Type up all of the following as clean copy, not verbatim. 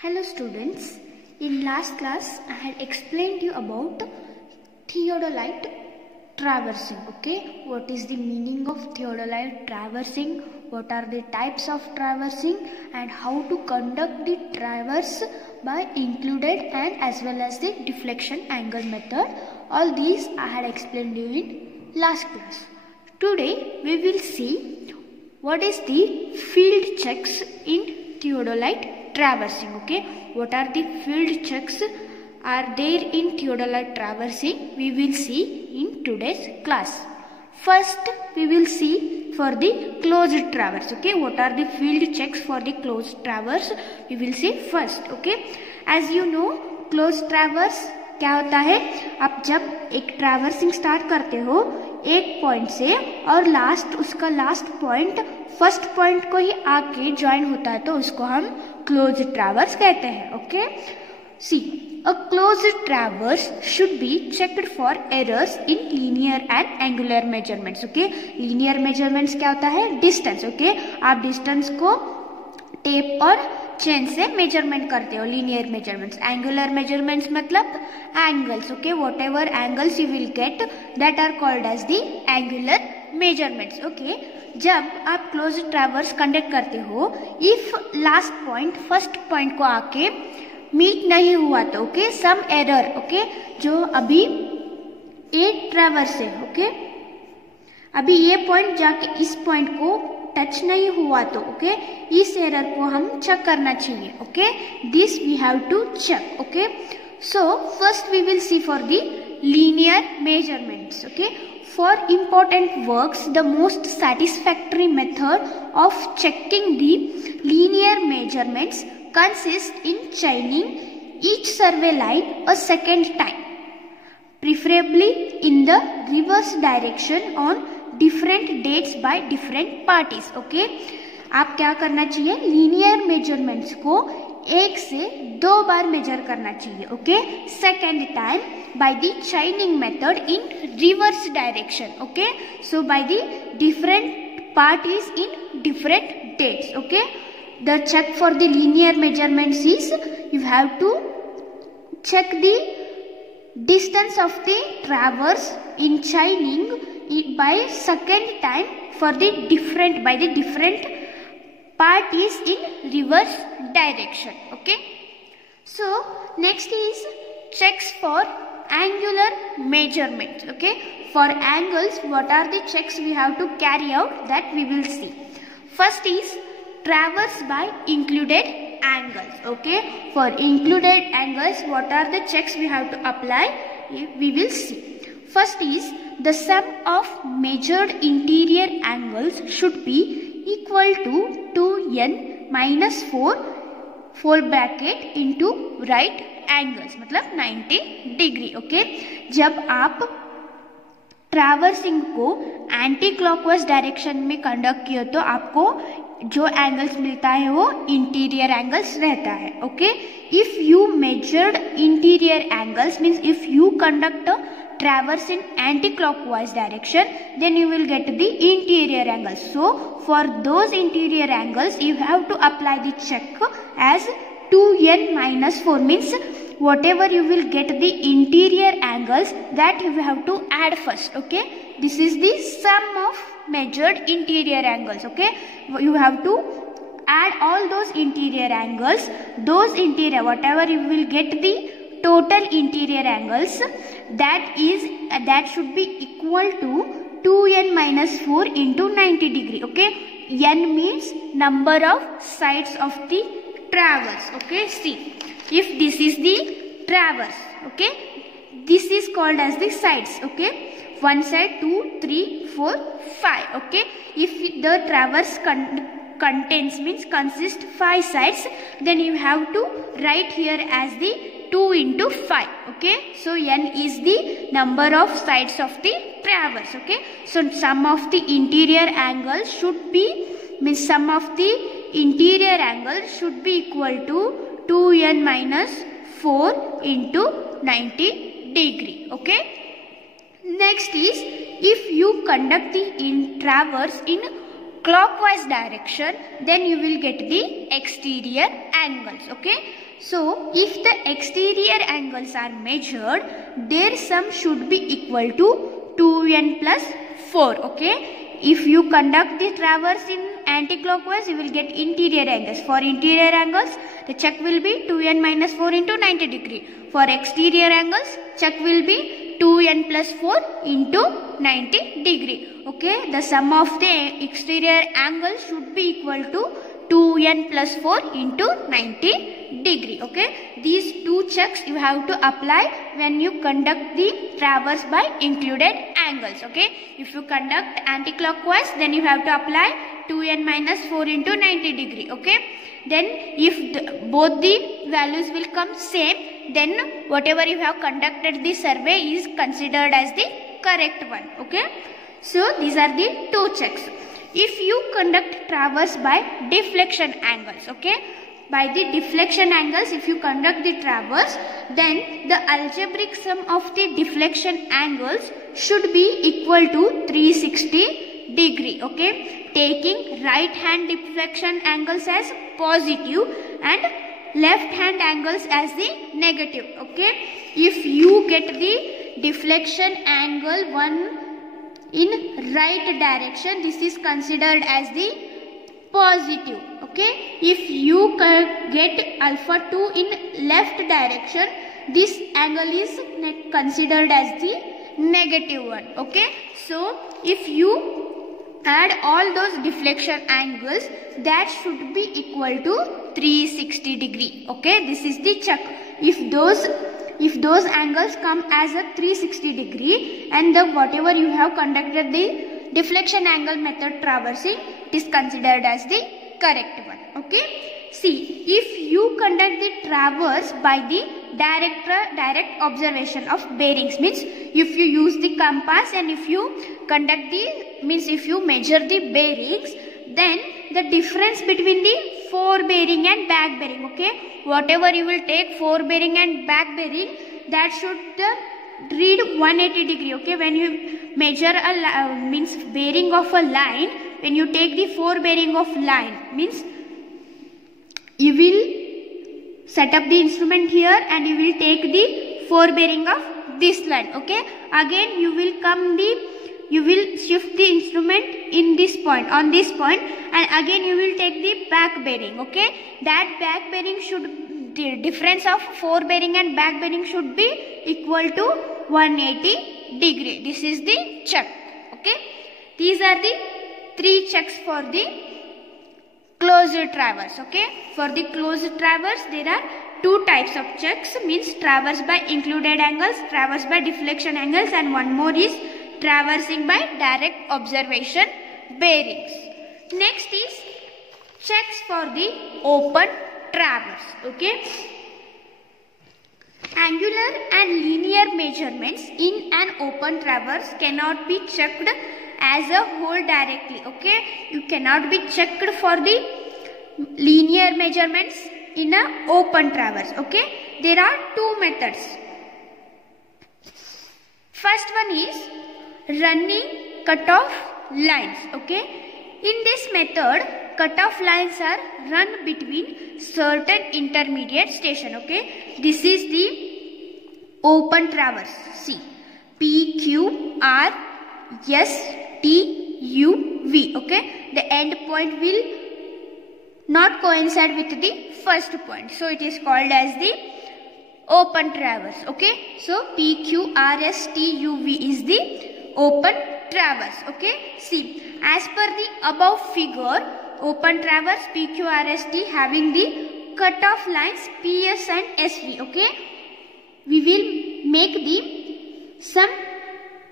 Hello students, in last class I had explained you about theodolite traversing. Okay, what is the meaning of theodolite traversing, what are the types of traversing and how to conduct the traverse by included and as well as the deflection angle method. All these I had explained you in last class. Today we will see what is the field checks in theodolite traversing. Okay, what are the field checks are there in theodolite traversing? We will see in today's class. First we will see for the closed traverse. Okay, what are the field checks for the closed traverse? We will see first. Okay, as you know closed traverse क्या होता है, आप जब एक traversing start करते हो एक point से और उसका लास्ट पॉइंट फर्स्ट पॉइंट को ही आके ज्वाइन होता है तो उसको हम क्लोज ट्रैवर्स कहते हैं. Okay, see a close traverse should be checked for errors in linear and angular measurements. Okay, linear measurements क्या होता है, डिस्टेंस. ओके, आप डिस्टेंस को टेप और चेन से मेजरमेंट करते हो, लीनियर मेजरमेंट्स. एंगुलर मेजरमेंट्स मतलब angles. Okay, whatever angles you will get that are called as the angular measurements. Okay, जब आप क्लोज ट्रैवर्स कंडक्ट करते हो, if last point first point को आके मीट नहीं हुआ तो ओके सम एरर. ओके, जो अभी एक ट्रैवर्स है, ओके अभी ये पॉइंट जाके इस पॉइंट को टच नहीं हुआ तो ओके इस एरर को हम चेक करना चाहिए. Okay, this we have to check. Okay, so first we will see for the linear measurements. Okay, for important works the most satisfactory method of checking the linear measurements consists in chaining each survey line a second time, preferably in the reverse direction on different dates by different parties. Okay, आप क्या करना चाहिए, linear measurements को एक से 2 बार major करना चाहिए. Okay, second time by the chaining method in reverse direction. Okay, so by the different parties in different dates. Okay, the check for the linear measurements is you have to check the distance of the traverse in chaining by second time for the different by the different parties in reverse direction. Okay, so next is checks for angular measurements. Okay, for angles what are the checks we have to carry out, that we will see. First is traverse by included angles. Okay, for included angles what are the checks we have to apply, we will see. First is the sum of measured interior angles should be equal to 2n minus 4 full bracket into right angles मतलब 90 degree. Okay, जब आप traversing को anti clockwise direction में conduct किए तो आपको जो angles मिलता है वो इंटीरियर एंगल्स रहता है. Okay, if you measured interior angles means if you conduct traverse in anti-clockwise direction, then you will get the interior angles. So for those interior angles you have to apply the check as 2n minus 4 means whatever you will get the interior angles that you have to add first. Okay, this is the sum of measured interior angles. Okay, you have to add all those interior angles, those interior whatever you will get the total interior angles that should be equal to 2n minus 4 into 90 degree. Okay, n means number of sides of the traverse. Okay, see if this is the traverse, okay this is called as the sides. Okay, one side 2 3 4 5. Okay, if the traverse contains means consist 5 sides, then you have to write here as the 2 into 5. Okay, so n is the number of sides of the traverse. Okay, so sum of the interior angles should be means sum of the interior angles should be equal to 2n minus 4 into 90 degree. Okay, next is if you conduct the traverse in clockwise direction, then you will get the exterior angles. Okay, So if the exterior angles are measured, their sum should be equal to 2n plus 4. Okay. If you conduct the traverse in anti-clockwise, you will get interior angles. For interior angles, the check will be 2n minus 4 into 90 degree. For exterior angles, check will be 2n plus 4 into 90 degree. Okay, the sum of the exterior angle should be equal to 2n plus 4 into 90 degree. Okay, these two checks you have to apply when you conduct the traverse by included angles. Okay, if you conduct anti-clockwise, then you have to apply 2n minus 4 into 90 degree. Okay, then if both the values will come same, then whatever you have conducted the survey is considered as the correct one. Okay, so these are the two checks. If you conduct traverse by deflection angles, okay, by the deflection angles, if you conduct the traverse, then the algebraic sum of the deflection angles should be equal to 360 degree. Okay, taking right hand deflection angles as positive and left hand angles as the negative. Okay, if you get the deflection angle 1 in right direction, this is considered as the positive. Okay, if you get alpha 2 in left direction, this angle is considered as the negative one. Okay, so if you add all those deflection angles, that should be equal to 360 degree. Okay, this is the check. If those angles come as a 360 degree and the whatever you have conducted the deflection angle method traversing, it is considered as the correct one. Okay, see, if you conduct the traverse by the direct observation of bearings, means if you use the compass and if you conduct the, means if you measure the bearings, then the difference between the fore bearing and back bearing, okay, whatever you will take fore bearing and back bearing, that should read 180 degree. Okay, when you measure a means bearing of a line, when you take the fore bearing of line, means you will set up the instrument here and you will take the fore bearing of this line. Okay, again you will shift the instrument in this point, on this point, and again you will take the back bearing. Okay, that back bearing should, the difference of fore bearing and back bearing should be equal to 180 degree. This is the check. Okay, these are the three checks for the closed traverse. Okay, for the closed traverse there are two types of checks, means traverse by included angles, traverse by deflection angles, and one more is traversing by direct observation bearings. Next is checks for the open traverse. Okay, angular and linear measurements in an open traverse cannot be checked as a whole directly. Okay, you cannot be checked for the linear measurements in an open traverse. Okay, there are two methods. First one is running cutoff lines. Okay, in this method cutoff lines are run between certain intermediate station. Okay, this is the open traverse. See, P, Q, R, S, T, U, V. Okay, the end point will not coincide with the first point, so it is called as the open traverse. Okay, so P, Q, R, S, T, U, V is the open traverse. Okay, see, as per the above figure, open traverse P, Q, R, S, T having the cutoff lines P, S and S, V. Okay, we will make the some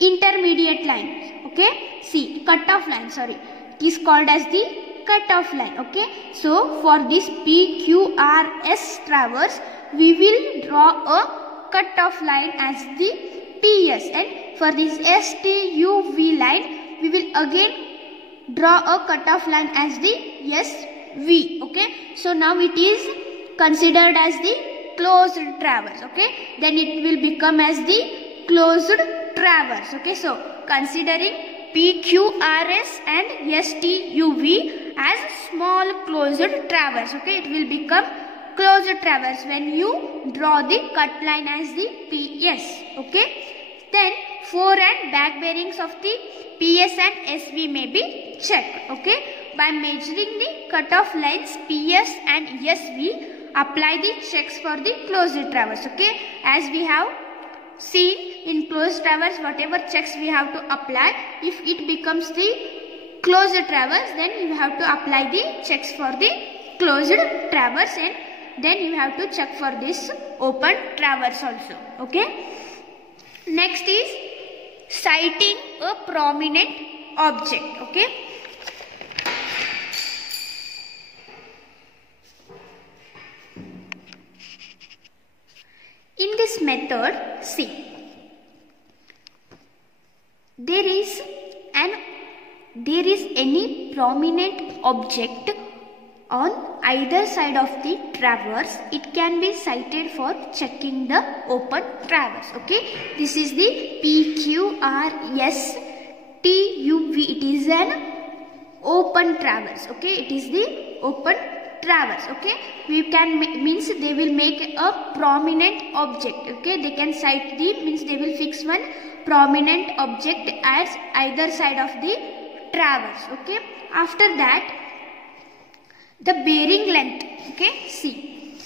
intermediate lines. Okay, see, cutoff line, sorry, it is called as the cutoff line. Okay, so for this P, Q, R, S traverse, we will draw a cutoff line as the PS, and for this S, T, U, V line, we will again draw a cutoff line as the S, V. Okay, so now it is considered as the closed traverse. Okay, then it will become as the closed traverse. Okay, so considering P, Q, R, S and S, T, U, V as small closed traverse, okay, it will become closed traverse when you draw the cut line as the PS. Okay. Then fore and back bearings of the PS and SV may be checked. Okay. By measuring the cutoff lines PS and SV, apply the checks for the closed traverse. Okay. As we have seen in closed traverse, whatever checks we have to apply, if it becomes the closed traverse, then you have to apply the checks for the closed traverse, and then you have to check for this open traverse also. Okay. Next is sighting a prominent object. Okay. In this method, see, there is any prominent object on either side of the traverse, it can be sighted for checking the open traverse. Okay, this is the PQRS TUV. It is an open traverse. Okay, it is the open traverse. Okay, we can means they will make a prominent object. Okay, they can sight the means they will fix one prominent object as either side of the traverse. Okay, after that, the bearing length. Okay, see,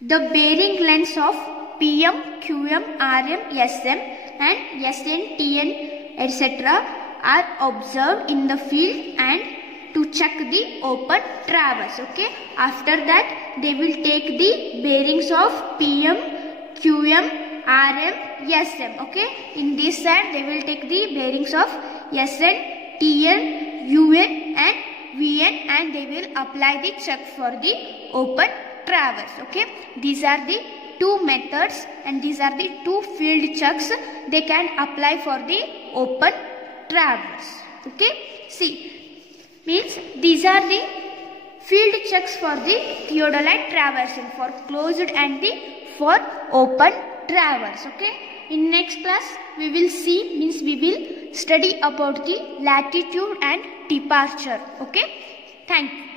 the bearing lengths of PM, QM, RM, SM and SN, TN, etc. are observed in the field and to check the open traverse. Okay, after that they will take the bearings of PM, QM, RM, SM. Okay, in this side they will take the bearings of SN, TN, UN and VN, and they will apply the check for the open traverse. Okay, these are the two methods and these are the two field checks they can apply for the open traverse. Okay, see, means these are the field checks for the theodolite traversing for closed and the for open traverse. Okay, in next class we will see, means we will study about the latitude and departure. Okay, thank you.